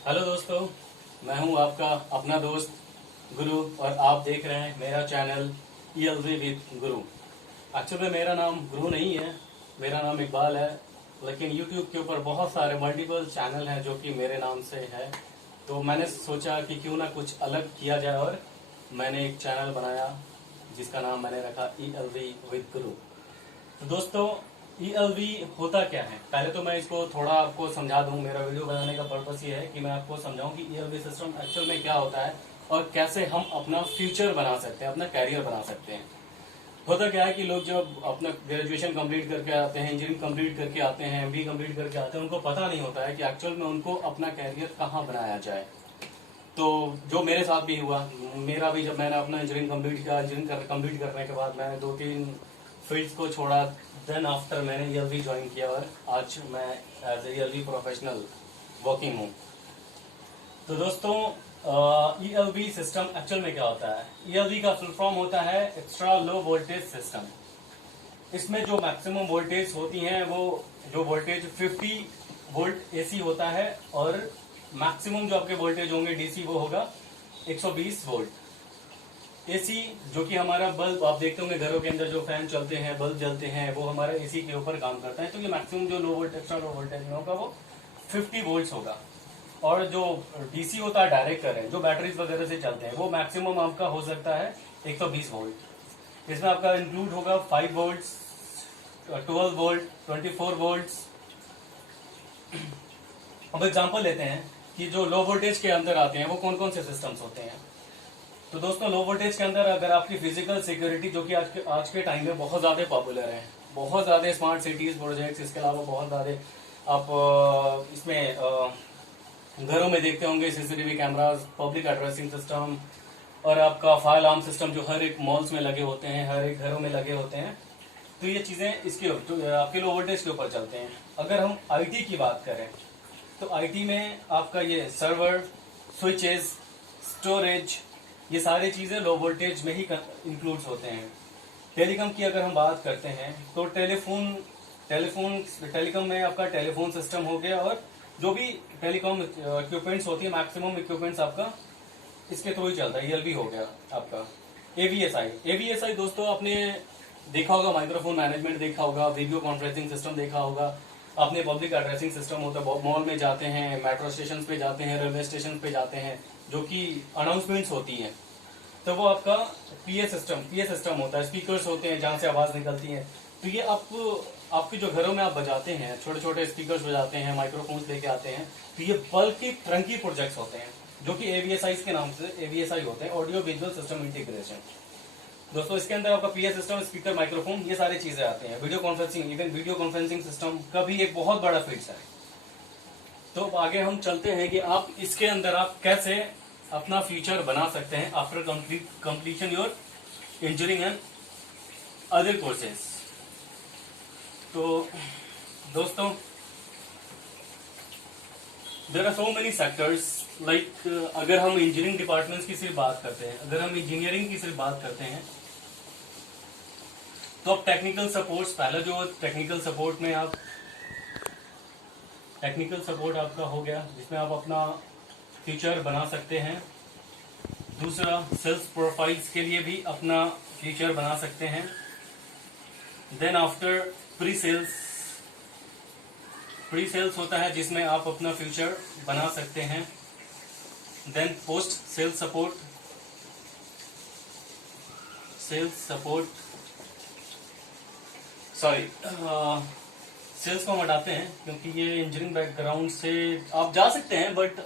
Hello दोस्तों, मैं हूं आपका अपना दोस्त गुरु और आप देख रहे हैं मेरा channel ELV with Guru. Actual में मेरा नाम गुरु नहीं है, मेरा नाम इकबाल है। लेकिन YouTube के ऊपर बहुत सारे मल्टीपल चैनल हैं जो कि मेरे नाम से है। तो मैंने सोचा कि क्यों ना कुछ अलग किया जाए और मैंने एक चैनल बनाया जिसका नाम मैंने रखा ELV विद गुरु। तो दोस्तों, ELV होता क्या है? पहले तो मैं इसको थोड़ा आपको समझा दूं। मेरा वीडियो बनाने का पर्पस ये है कि मैं आपको समझाऊं कि ELV सिस्टम एक्चुअल में क्या होता है और कैसे हम अपना फ्यूचर बना सकते हैं, अपना कैरियर बना सकते हैं। होता क्या है कि लोग जब अपना ग्रेजुएशन कंप्लीट करके आते हैं, इंजीनियरिंग कंप्लीट करके आते हैं, MBA कंप्लीट करके आते हैं, उनको पता नहीं होता है कि एक्चुअल में उनको अपना कैरियर कहाँ बनाया जाए। तो जो मेरे साथ भी हुआ, मेरा भी जब मैंने अपना इंजीनियरिंग कंप्लीट किया, इंजीनियरिंग कंप्लीट करने के बाद मैंने 2-3 फील्ड्स को छोड़ा। देन आफ्टर मैंने ELV ज्वाइन किया और आज मैं as a ELV professional working हूँ। तो दोस्तों, ELV सिस्टम एक्चुअल में क्या होता है? ELV का फुल फॉर्म होता है एक्स्ट्रा लो वोल्टेज सिस्टम। इसमें जो मैक्सिमम वोल्टेज होती है वो जो वोल्टेज 50 वोल्ट AC होता है और मैक्सिमम जो आपके वोल्टेज होंगे DC वो होगा 120 वोल्ट। AC जो कि हमारा बल्ब, आप देखते होंगे घरों के अंदर जो फैन चलते हैं, बल्ब जलते हैं, वो हमारे AC के ऊपर काम करता है। तो ये मैक्सिमम जो लो वोल्ट एक्स्ट्रा लो वोल्टेज में होगा वो 50 वोल्ट होगा। और जो DC होता है डायरेक्ट करंट, जो बैटरीज वगैरह से चलते हैं, वो मैक्सिमम आपका हो सकता है 120 वोल्ट। इसमें आपका इंक्लूड होगा 5 वोल्ट, 12 वोल्ट, 24 वोल्ट। अब एग्जांपल लेते हैं कि जो लो वोल्टेज के अंदर आते हैं वो कौन कौन से सिस्टम्स होते हैं। तो दोस्तों, लो वोल्टेज के अंदर अगर आपकी फिजिकल सिक्योरिटी, जो कि आज के टाइम में बहुत ज्यादा पॉपुलर है, बहुत ज्यादा स्मार्ट सिटीज प्रोजेक्ट्स, इसके अलावा बहुत ज्यादा आप इसमें घरों में देखते होंगे CCTV cameras, public addressing system और आपका फायर अलार्म सिस्टम जो हर एक मॉल्स में लगे होते हैं, हर एक घरों में लगे होते हैं। तो ये चीजें इसके आपके लो वोल्टेज के ऊपर चलते हैं। अगर हम IT की बात करें तो IT में आपका ये सर्वर, स्विचेस, स्टोरेज, ये सारी चीजें लो वोल्टेज में ही इंक्लूड्स होते हैं। टेलीकॉम की अगर हम बात करते हैं तो टेलीकॉम में आपका टेलीफोन सिस्टम हो गया और जो भी टेलीकॉम इक्विपमेंट्स होती है, मैक्सिमम इक्विपमेंट्स आपका इसके थ्रू ही चलता है। ELV हो गया आपका। AVSI दोस्तों आपने देखा होगा, माइक्रोफोन मैनेजमेंट देखा होगा, वीडियो कॉन्फ्रेंसिंग सिस्टम देखा होगा, आपने पब्लिक एड्रेसिंग सिस्टम होता है, मॉल में जाते हैं, मेट्रो स्टेशन पे जाते हैं, रेलवे स्टेशन पे जाते हैं, जो कि अनाउंसमेंट्स होती हैं, तो वो आपका PA सिस्टम होता है। स्पीकर्स होते हैं जहां से आवाज निकलती है। तो ये आपके जो घरों में आप बजाते हैं, छोटे छोटे स्पीकर्स बजाते हैं, माइक्रोफोन्स लेके आते हैं, तो ये बल्क के ट्रंकी प्रोजेक्ट्स होते हैं जो कि AVSI के नाम से AVSI होते हैं, ऑडियो विजुअल सिस्टम इंटीग्रेशन। दोस्तों, इसके अंदर आपका PA सिस्टम, स्पीकर, माइक्रोफोन, ये सारी चीजें आती हैं। Video conferencing, even video conferencing system का भी एक बहुत बड़ा फील्ड है। तो अब आगे हम चलते हैं कि आप इसके अंदर आप कैसे अपना फ्यूचर बना सकते हैं after completion your engineering and other courses. तो दोस्तों, there are so many sectors like, अगर हम इंजीनियरिंग डिपार्टमेंट्स की सिर्फ बात करते हैं, अगर हम इंजीनियरिंग की सिर्फ बात करते हैं तो अब टेक्निकल सपोर्ट, पहला जो टेक्निकल सपोर्ट में आप टेक्निकल सपोर्ट आपका हो गया जिसमें आप अपना फ्यूचर बना सकते हैं। दूसरा, सेल्स प्रोफाइल्स के लिए भी अपना फ्यूचर बना सकते हैं। देन आफ्टर प्री सेल्स होता है जिसमें आप अपना फ्यूचर बना सकते हैं। Then post sales support sales को हम हटाते हैं क्योंकि ये इंजीनियरिंग बैकग्राउंड से आप जा सकते हैं, बट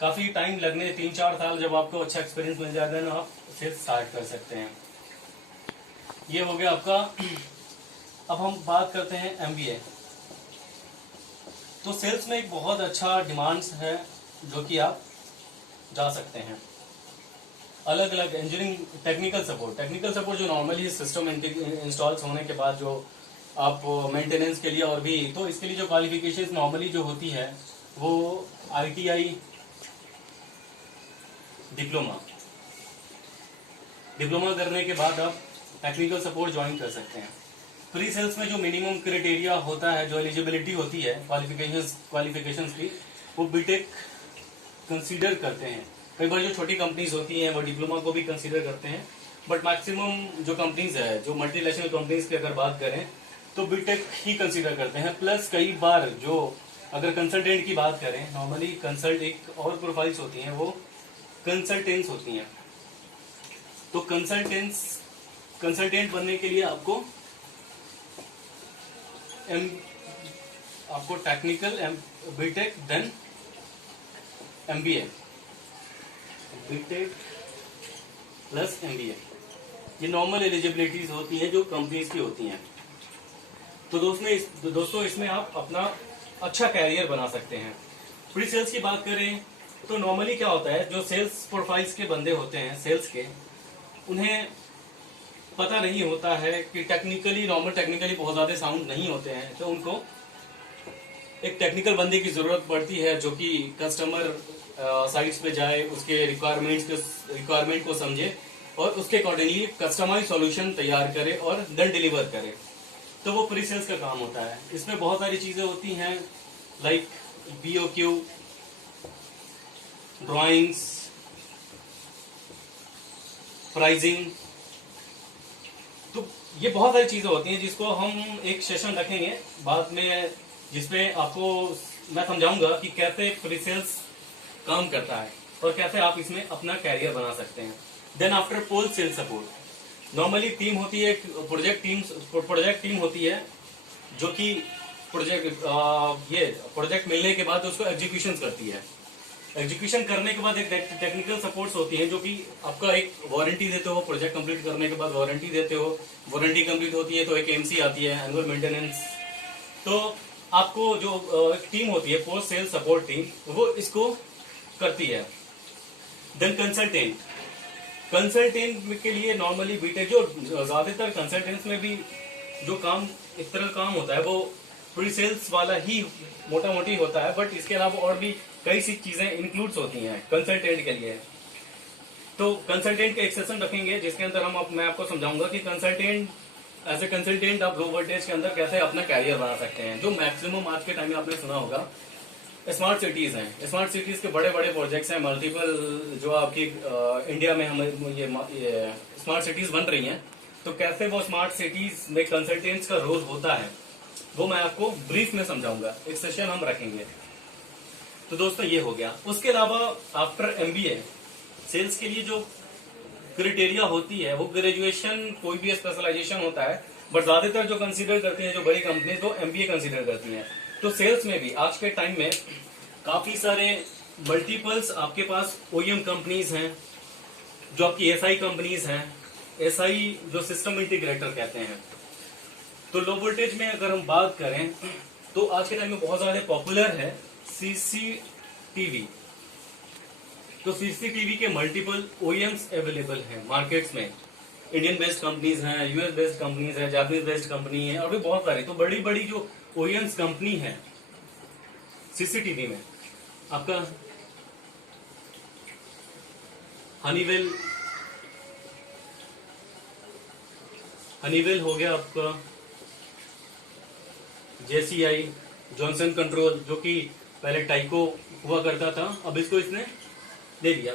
काफी टाइम लगने, 3-4 साल जब आपको अच्छा एक्सपीरियंस मिल जाएगा ना, आप सेल्स स्टार्ट कर सकते हैं। ये हो गया आपका। अब हम बात करते हैं MBA। तो सेल्स में एक बहुत अच्छा डिमांड्स है जो कि आप जा सकते हैं। अलग अलग इंजीनियरिंग टेक्निकल सपोर्ट जो नॉर्मली सिस्टम इंस्टॉल्स होने के बाद जो आप मेंटेनेंस के लिए, और भी तो इसके लिए जो क्वालिफिकेशंस नॉर्मली जो होती है वो ITI डिप्लोमा करने के बाद आप टेक्निकल सपोर्ट ज्वाइन कर सकते हैं। प्री सेल्स में जो मिनिमम क्राइटेरिया होता है, जो एलिजिबिलिटी होती है क्वालिफिकेशंस की, वो बीटेक कंसीडर करते हैं। कई बार जो छोटी कंपनीज होती हैं वो डिप्लोमा को भी कंसीडर करते हैं, बट मैक्सिमम जो कंपनीज है, जो मल्टीनेशनल कंपनीज की अगर बात करें तो बीटेक ही कंसीडर करते हैं। प्लस कई बार जो अगर कंसल्टेंट की बात करें, नॉर्मली कंसल्ट एक और प्रोफाइल्स होती हैं, वो कंसल्टेंट्स होती हैं। तो कंसल्टेंट बनने के लिए आपको technical BTech then MBA, BTech plus MBA, ये नॉर्मल एलिजिबिलिटीज होती हैं जो कंपनीज की होती हैं। तो दोस्तों इसमें आप अपना अच्छा कैरियर बना सकते हैं। प्री सेल्स की बात करें तो नॉर्मली क्या होता है, जो सेल्स प्रोफाइल्स के बंदे होते हैं सेल्स के, उन्हें पता नहीं होता है कि टेक्निकली बहुत ज्यादा साउंड नहीं होते हैं, तो उनको एक टेक्निकल बंदे की जरूरत पड़ती है जो कि कस्टमर साइट्स पे जाए, उसके रिक्वायरमेंट को समझे और उसके अकॉर्डिंगली कस्टमाइज सॉल्यूशन तैयार करे और देन डिलीवर करे। तो वो प्री सेल्स का काम होता है। इसमें बहुत सारी चीजें होती हैं लाइक बीओक्यू, ड्राइंग्स, प्राइसिंग, तो ये बहुत सारी चीजें होती हैं जिसको हम एक सेशन रखेंगे बाद में, जिसमें आपको मैं समझाऊंगा कि कैसे प्री सेल्स काम करता है और कैसे आप इसमें अपना कैरियर बना सकते हैं। Then after post sales support, normally team होती है, प्रोजेक्ट टीम होती है जो कि प्रोजेक्ट मिलने के बाद उसको एग्जीक्यूशन करती है। एग्जीक्यूशन करने के बाद एक टेक्निकल सपोर्ट्स होती हैं जो कि आपका एक वारंटी देते हो, प्रोजेक्ट कंप्लीट करने के बाद वारंटी देते हो, वारंटी कंप्लीट होती है तो एक एमसी आती है, एनुअल मेंटेनेंस। तो आपको जो एक टीम होती है पोस्ट सेल्स सपोर्ट टीम, वो इसको करती है। देन कंसल्टेंट के लिए नॉर्मली बीटेक, जो ज्यादातर कंसल्टेंट्स में भी जो काम इस तरह काम होता है वो प्री सेल्स वाला ही मोटा मोटी होता है, बट इसके अलावा और भी कई सी चीजें इंक्लूड्स होती हैं कंसल्टेंट के लिए। तो कंसल्टेंट के एक सेशन रखेंगे जिसके अंदर मैं आपको समझाऊंगा कि एज ए कंसल्टेंट आप लो वोल्टेज के अंदर कैसे अपना कैरियर बना सकते हैं। जो मैक्सिमम आज के टाइम में आपने सुना होगा स्मार्ट सिटीज हैं, स्मार्ट सिटीज के बड़े बड़े प्रोजेक्ट्स हैं, मल्टीपल जो आपकी इंडिया में हम ये स्मार्ट सिटीज बन रही हैं। तो कैसे वो स्मार्ट सिटीज में कंसल्टेंट्स का रोल होता है वो मैं आपको ब्रीफ में समझाऊंगा, एक सेशन हम रखेंगे। तो दोस्तों ये हो गया। उसके अलावा आफ्टर एमबीए सेल्स के लिए जो क्राइटेरिया होती है वो ग्रेजुएशन, कोई भी स्पेशलाइजेशन होता है, बट ज्यादातर जो कंसीडर करती है जो बड़ी कंपनी वो एमबीए कंसीडर करती हैं। तो सेल्स में भी आज के टाइम में काफी सारे मल्टीपल्स आपके पास ओईएम कंपनीज हैं, जो आपकी एसआई कंपनीज हैं, एसआई जो सिस्टम इंटीग्रेटर कहते हैं। तो लो वोल्टेज में अगर हम बात करें तो आज के टाइम में बहुत ज्यादा पॉपुलर है सीसीटीवी। तो सीसीटीवी के मल्टीपल ओईएम्स अवेलेबल हैं मार्केट्स में। इंडियन बेस्ड कंपनीज हैं, यूएस बेस्ड कंपनीज हैं, जापानीज बेस्ड कंपनी है और भी बहुत सारी। तो बड़ी बड़ी जो ओईएम्स कंपनी है सीसीटीवी में, आपका हनीवेल हो गया, आपका जेसीआई, जॉनसन कंट्रोल, जो कि पहले टाइको हुआ करता था, अब इसको इसने ले लिया,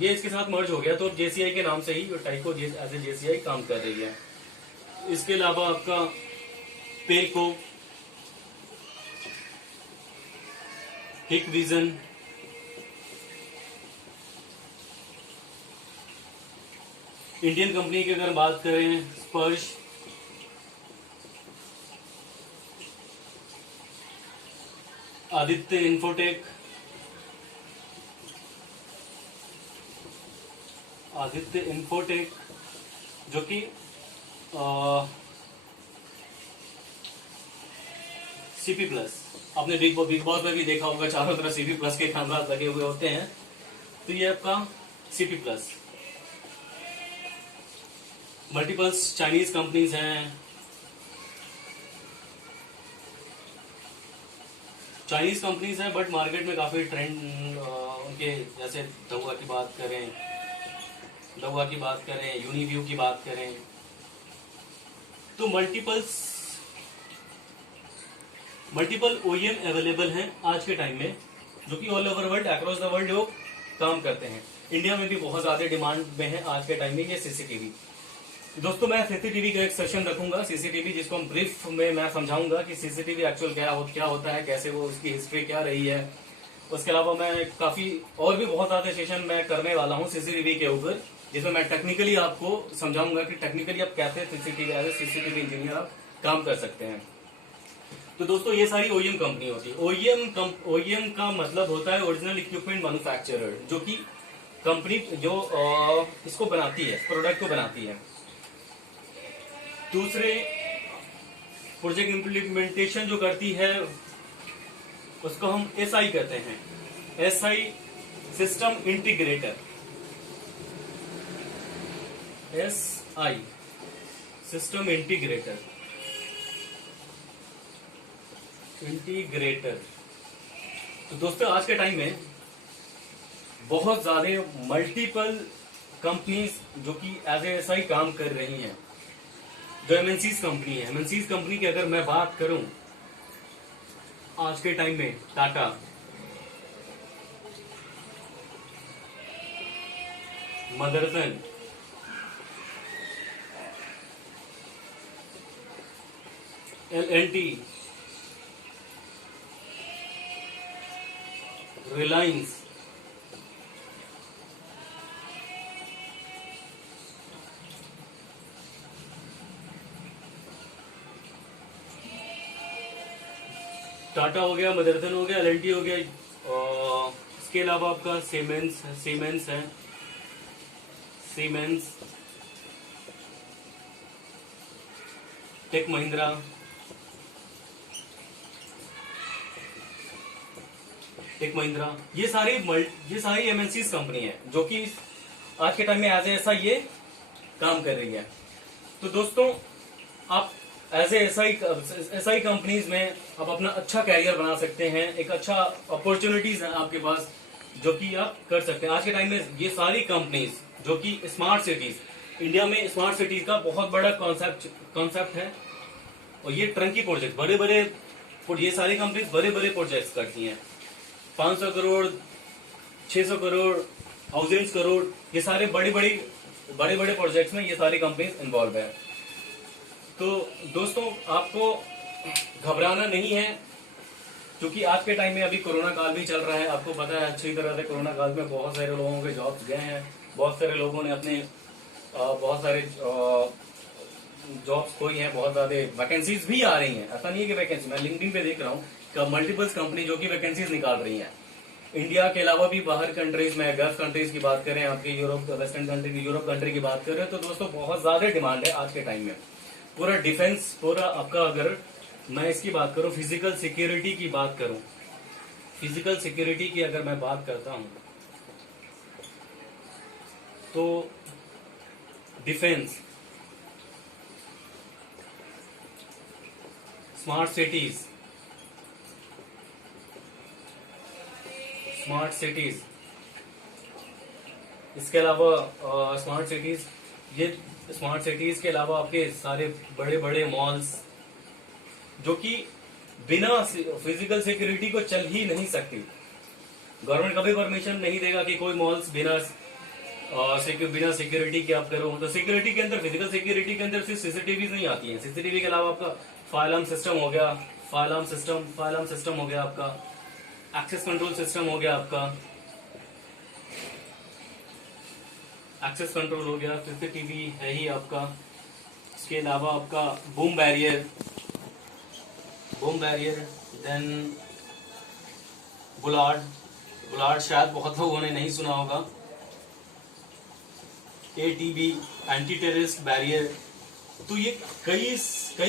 ये इसके साथ मर्ज हो गया, तो जेसीआई के नाम से ही टाइको एज ए जेसीआई काम कर रही है। इसके अलावा आपका पेलको, हिक विजन, इंडियन कंपनी की अगर बात करें स्पर्श, आदित्य इन्फोटेक, जो कि सीपी प्लस, आपने बिग बॉस में भी देखा होगा, चारों तरफ सीपी प्लस के कैमरा लगे हुए होते हैं। तो ये आपका CP plus. Multiples Chinese companies हैं, बट मार्केट में काफी ट्रेंड उनके, जैसे दहुआ की बात करें, यूनिव्यू की बात करें, तो मल्टीपल ओईएम अवेलेबल हैं आज के टाइम में जो कि all over world, across the world लोग काम करते हैं। इंडिया में भी बहुत ज्यादा डिमांड में है आज के टाइम में ये सीसीटीवी। दोस्तों मैं सीसीटीवी का एक सेशन रखूंगा, सीसीटीवी जिसको हम ब्रीफ में मैं समझाऊंगा कि सीसीटीवी एक्चुअल क्या होता है, कैसे वो उसकी हिस्ट्री क्या रही है। उसके अलावा मैं काफी और भी बहुत ज्यादा सेशन मैं करने वाला हूँ सीसीटीवी के ऊपर, जिसमें मैं टेक्निकली आपको समझाऊंगा कि टेक्निकली आप कैसे CCTV as a CCTV engineer आप काम कर सकते हैं। तो दोस्तों ये सारी ओईएम कंपनी होती है। ओईएम का मतलब होता है ओरिजिनल इक्विपमेंट मैन्युफैक्चरर, जो कि कंपनी जो इसको बनाती है, प्रोडक्ट को बनाती है। दूसरे प्रोजेक्ट इम्प्लीमेंटेशन जो करती है उसको हम एसआई कहते हैं, SI system integrator, SI system integrator. तो दोस्तों आज के टाइम में बहुत ज्यादा मल्टीपल कंपनीज जो कि एज ए एसआई काम कर रही हैं, जो एमएनसीज कंपनी है। एमएनसीज कंपनी की अगर मैं बात करूं आज के टाइम में, टाटा, मदरसन, एलएनटी, रिलायंस, टाटा हो गया, मदरसन हो गया, एलएनटी हो गया, और इसके अलावा आपका सीमेंस है, सीमेंस, टेक महिंद्रा, ये सारी एमएनसीज कंपनी है जो कि आज के टाइम में एज ऐसा ये काम कर रही है। तो दोस्तों आप एज एसआई कंपनीज में आप अपना अच्छा कैरियर बना सकते हैं, एक अच्छा अपॉर्चुनिटीज है आपके पास जो कि आप कर सकते हैं। आज के टाइम में ये सारी कंपनीज जो कि स्मार्ट सिटीज, इंडिया में स्मार्ट सिटीज का बहुत बड़ा कॉन्सेप्ट है, और ये ट्रंकी प्रोजेक्ट ये सारी कंपनीज बड़े बड़े प्रोजेक्ट्स करती हैं। 500 करोड़, 600 करोड़, 1000 करोड़, ये सारे बड़े बड़े प्रोजेक्ट्स में ये सारी कंपनीज इन्वॉल्व है। तो दोस्तों आपको घबराना नहीं है, क्योंकि आज के टाइम में अभी कोरोना काल भी चल रहा है। आपको पता है अच्छी तरह से कोरोना काल में बहुत सारे लोगों के जॉब्स गए हैं, बहुत सारे लोगों ने अपने बहुत सारे जॉब्स खोई हैं, बहुत ज्यादा वैकेंसीज भी आ रही हैं। ऐसा नहीं है कि वैकेंसी, मैं लिंक्डइन पे देख रहा हूँ मल्टीपल्स कंपनी जो कि वैकेंसीज निकाल रही हैं। इंडिया के अलावा भी बाहर कंट्रीज में, गल्फ कंट्रीज की बात करें, आपके यूरोप, वेस्टर्न कंट्री की, यूरोप कंट्री की बात करें, तो दोस्तों बहुत ज्यादा डिमांड है आज के टाइम में। पूरा डिफेंस, पूरा आपका, अगर मैं इसकी बात करूं, फिजिकल सिक्योरिटी की बात करूं, फिजिकल सिक्योरिटी की अगर मैं बात करता हूं, तो डिफेंस, स्मार्ट सिटीज, इसके अलावा स्मार्ट सिटीज के अलावा आपके सारे बड़े बड़े मॉल्स जो कि बिना फिजिकल सिक्योरिटी को चल ही नहीं सकती। गवर्नमेंट कभी परमिशन नहीं देगा कि कोई मॉल्स बिना सिक्योरिटी के आप करो। तो सिक्योरिटी के अंदर, फिजिकल सिक्योरिटी के अंदर सिर्फ सीसीटीवी नहीं आती है। सीसीटीवी के अलावा आपका फायर अलार्म सिस्टम हो गया, आपका एक्सेस कंट्रोल सिस्टम हो गया, सीसीटीवी है ही आपका। इसके अलावा आपका बूम बैरियर, देन बुलार्ड शायद बहुत लोगों ने नहीं सुना होगा। ATB, anti terrorist barrier. तो ये कई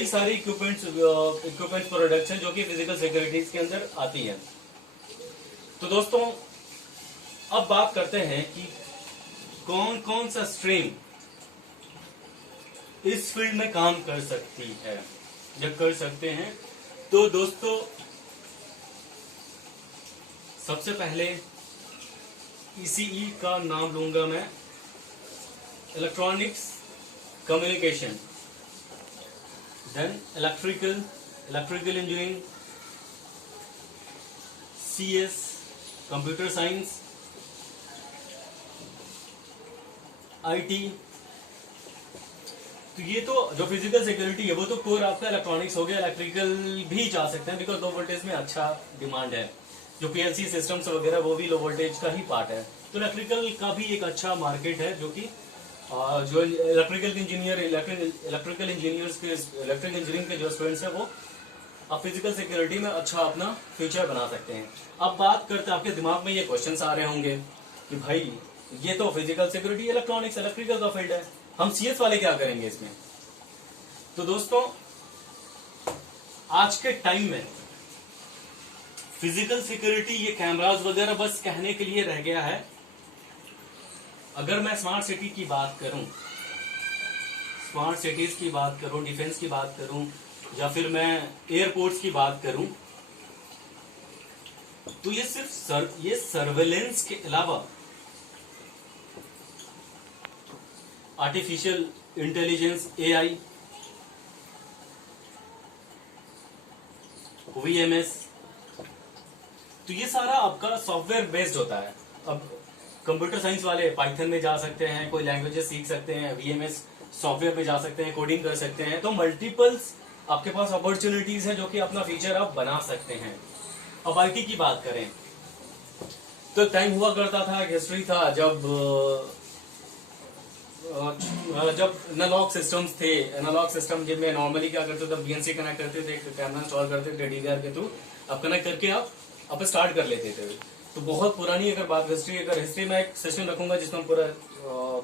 सारे इक्विपमेंट्स प्रोडक्ट्स हैं जो कि फिजिकल सिक्योरिटी के अंदर आती हैं। तो दोस्तों अब बात करते हैं कि कौन कौन सा स्ट्रीम इस फील्ड में काम कर सकती है या कर सकते हैं। तो दोस्तों सबसे पहले ईसीई का नाम लूंगा मैं, electronics communication, then electrical engineering, CS, computer science, IT. तो ये तो जो फिजिकल सिक्योरिटी है वो तो कोर आपका इलेक्ट्रॉनिक्स हो गया, इलेक्ट्रिकल भी जा सकते हैं बिकॉज लो वोल्टेज में अच्छा डिमांड है। जो पीएलसी सिस्टम्स वगैरह वो भी लो वोल्टेज का ही पार्ट है। तो इलेक्ट्रिकल का भी एक अच्छा मार्केट है, जो कि जो इलेक्ट्रिकल इंजीनियर्स के इलेक्ट्रिकल इंजीनियरिंग के जो स्टूडेंट्स हैं वो आप फिजिकल सिक्योरिटी में अच्छा अपना फ्यूचर बना सकते हैं। अब बात करते हैं, आपके दिमाग में ये क्वेश्चंस आ रहे होंगे कि भाई ये तो फिजिकल सिक्योरिटी इलेक्ट्रॉनिक्स इलेक्ट्रिकल का फील्ड है, हम सीएस वाले क्या करेंगे इसमें। तो दोस्तों आज के टाइम में फिजिकल सिक्योरिटी ये कैमरास वगैरह बस कहने के लिए रह गया है। अगर मैं स्मार्ट सिटी की बात करूं, स्मार्ट सिटीज की बात करूं, डिफेंस की बात करूं, या फिर मैं एयरपोर्ट्स की बात करूं, तो ये सिर्फ ये सर्वेलेंस के अलावा आर्टिफिशियल इंटेलिजेंस, एआई, वीएमएस, तो ये सारा आपका सॉफ्टवेयर बेस्ड होता है। अब कंप्यूटर साइंस वाले पाइथन में जा सकते हैं, कोई लैंग्वेजेस सीख सकते हैं, वीएमएस सॉफ्टवेयर में जा सकते हैं, कोडिंग कर सकते हैं। तो मल्टीपल्स आपके पास अपॉर्चुनिटीज है जो कि अपना फ्यूचर आप बना सकते हैं। अब आईटी की बात करें तो टाइम हुआ करता था, हिस्ट्री था जब एनालॉग सिस्टम्स थे। एनालॉग सिस्टम जिनमें नॉर्मली क्या करते थे, बीएनसी कनेक्ट करते थे, कैमरा इंस्टॉल करते थे डीवीआर के थ्रू, अब कनेक्ट करके आप स्टार्ट कर लेते थे। तो बहुत पुरानी अगर बात हिस्ट्री में एक सेशन रखूंगा जिसमें हम पूरा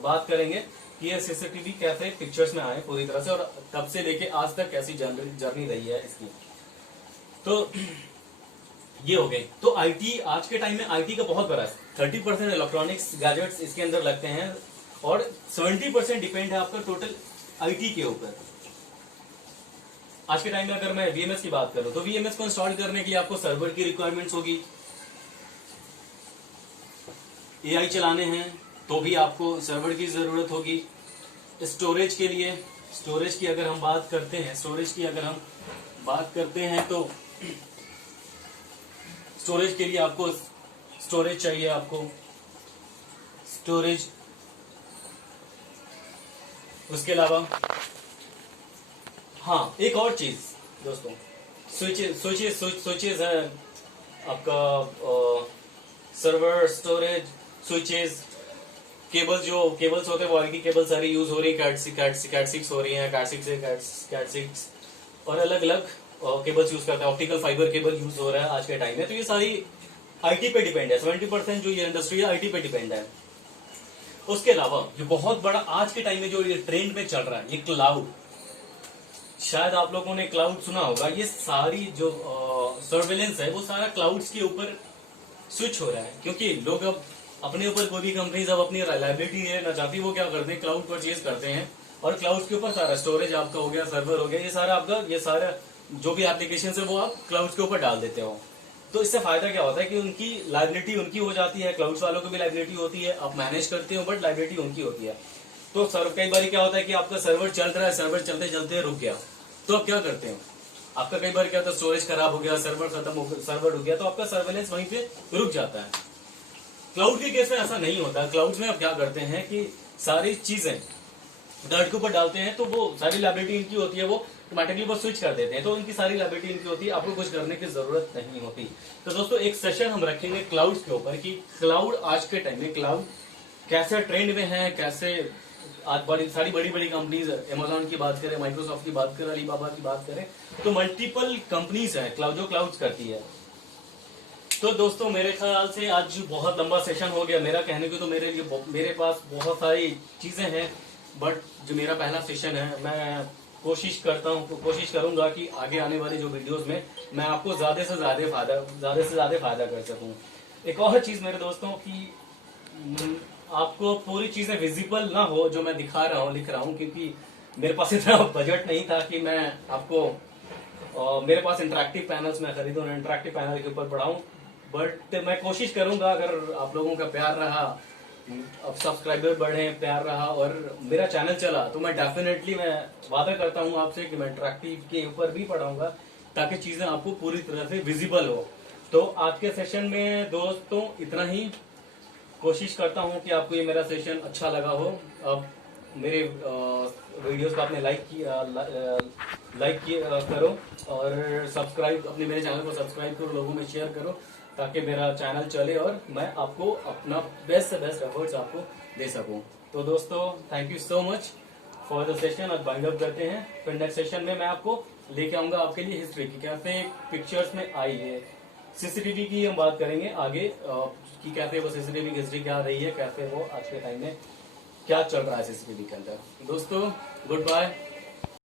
बात करेंगे कि ये सीसीटीवी कैसे पिक्चर्स में आए पूरी तरह से और तब से लेके आज तक कैसी जर्नी रही है इसकी। तो ये हो गए। तो आईटी आज के टाइम में आईटी का बहुत बड़ा है, 30% इलेक्ट्रॉनिक्स गैजेट्स इसके अंदर लगते हैं और 70% डिपेंड है आपका टोटल आईटी के ऊपर। आज के टाइम में अगर मैं वीएमएस की बात करूं तो वीएमएस को इंस्टॉल करने के लिए आपको सर्वर की रिक्वायरमेंट्स होगी, एआई चलाने हैं तो भी आपको सर्वर की जरूरत होगी। स्टोरेज के लिए, स्टोरेज की अगर हम बात करते हैं तो स्टोरेज के लिए आपको स्टोरेज चाहिए, आपको स्टोरेज। उसके अलावा हाँ एक और चीज दोस्तों, स्विचेस है आपका, सर्वर, स्टोरेज, स्विचेस, केबल्स होते हैं वो आईटी केबल सारी यूज हो रही है, कैट 6 हो रही है, कैट 6 और अलग अलग केबल्स यूज करते हैं, ऑप्टिकल फाइबर केबल यूज हो रहा है आज के टाइम में। तो ये सारी आईटी पे डिपेंड है, 70% जो ये इंडस्ट्री है आईटी पे डिपेंड है। उसके अलावा जो बहुत बड़ा आज के टाइम में जो ये ट्रेंड में चल रहा है, ये क्लाउड। शायद आप लोगों ने क्लाउड सुना होगा। ये सारी जो सर्वेलेंस है वो सारा क्लाउड्स के ऊपर स्विच हो रहा है, क्योंकि लोग अब अपने ऊपर, कोई भी कंपनीज अब अपनी लाइबिलिटी लेना चाहती है, वो क्या करते हैं, क्लाउड परचेज करते हैं और क्लाउड के ऊपर सारा स्टोरेज आपका हो गया, सर्वर हो गया, ये सारा जो भी एप्लीकेशन है वो आप क्लाउड के ऊपर डाल देते हो। तो इससे फायदा क्या होता है कि उनकी लाइबिलिटी उनकी हो जाती है, क्लाउड्स वालों की भी लाइबिलिटी होती है, आप मैनेज करते हो बट लाइबिलिटी उनकी होती है। तो कई बार क्या होता है कि आपका सर्वर चल रहा है, सर्वर चलते चलते रुक गया, तो आप क्या करते हो, आपका कई बार क्या होता है स्टोरेज खराब हो गया, सर्वर खत्म हो गया, सर्वर रुक गया, तो आपका सर्वेलेंस वहीं पे रुक जाता है। क्लाउड के केस में ऐसा नहीं होता। क्लाउड्स में आप क्या करते हैं कि सारी चीजें डर्ट के ऊपर डालते हैं, तो वो सारी लाइबिलिटी इनकी होती है, वो ऑटोमेटिकली वो स्विच कर देते हैं, तो उनकी सारी लाइबिलिटी इनकी होती है, आपको कुछ करने की जरूरत नहीं होती। तो दोस्तों एक सेशन हम रखेंगे क्लाउड्स के ऊपर कि क्लाउड आज के टाइम में क्लाउड कैसे ट्रेंड में है, कैसे आज सारी बड़ी बड़ी कंपनीज, अमेजॉन की बात करें, माइक्रोसॉफ्ट की बात करें, अलीबाबा की बात करें, तो मल्टीपल कंपनीज है जो क्लाउड्स करती है। तो दोस्तों मेरे ख्याल से आज बहुत लंबा सेशन हो गया। मेरा कहने को तो मेरे पास बहुत सारी चीजें हैं, बट जो मेरा पहला सेशन है, मैं कोशिश करूंगा कि आगे आने वाली जो वीडियोस में मैं आपको ज्यादा से ज्यादा फायदा कर सकूं। एक और चीज मेरे दोस्तों की आपको पूरी चीजें विजिबल ना हो जो मैं लिख रहा हूँ, क्योंकि मेरे पास इतना बजट नहीं था कि मैं आपको मेरे पास इंटरेक्टिव पैनल्स मैं खरीदूं और इंटरेक्टिव पैनल के ऊपर पढ़ाऊं, बट मैं कोशिश करूंगा, अगर आप लोगों का प्यार रहा, अब सब्सक्राइबर बढ़े, प्यार रहा और मेरा चैनल चला, तो मैं डेफिनेटली मैं वादा करता हूं आपसे कि मैं इंटरेक्टिव के ऊपर भी पढ़ाऊंगा, ताकि चीजें आपको पूरी तरह से विजिबल हो। तो आज के सेशन में दोस्तों इतना ही। कोशिश करता हूँ कि आपको ये मेरा सेशन अच्छा लगा हो। अब मेरे वीडियोस को आपने लाइक करो और सब्सक्राइब, अपने मेरे चैनल को सब्सक्राइब करो, लोगों में शेयर करो, ताकि मेरा चैनल चले और मैं आपको अपना बेस्ट से बेस्ट एफर्ट्स आपको दे सकूं। तो दोस्तों thank you so much for the session. अब बाइंड अप करते हैं, फिर नेक्स्ट सेशन में मैं आपको लेके आऊंगा आपके लिए हिस्ट्री की, कैसे पिक्चर्स में आई है। सीसीटीवी की हम बात करेंगे आगे कि कैसे वो सीसीटीवी की हिस्ट्री क्या रही है, कैसे वो आज के टाइम में क्या चल रहा है सीसीटीवी के अंदर। दोस्तों गुड बाय।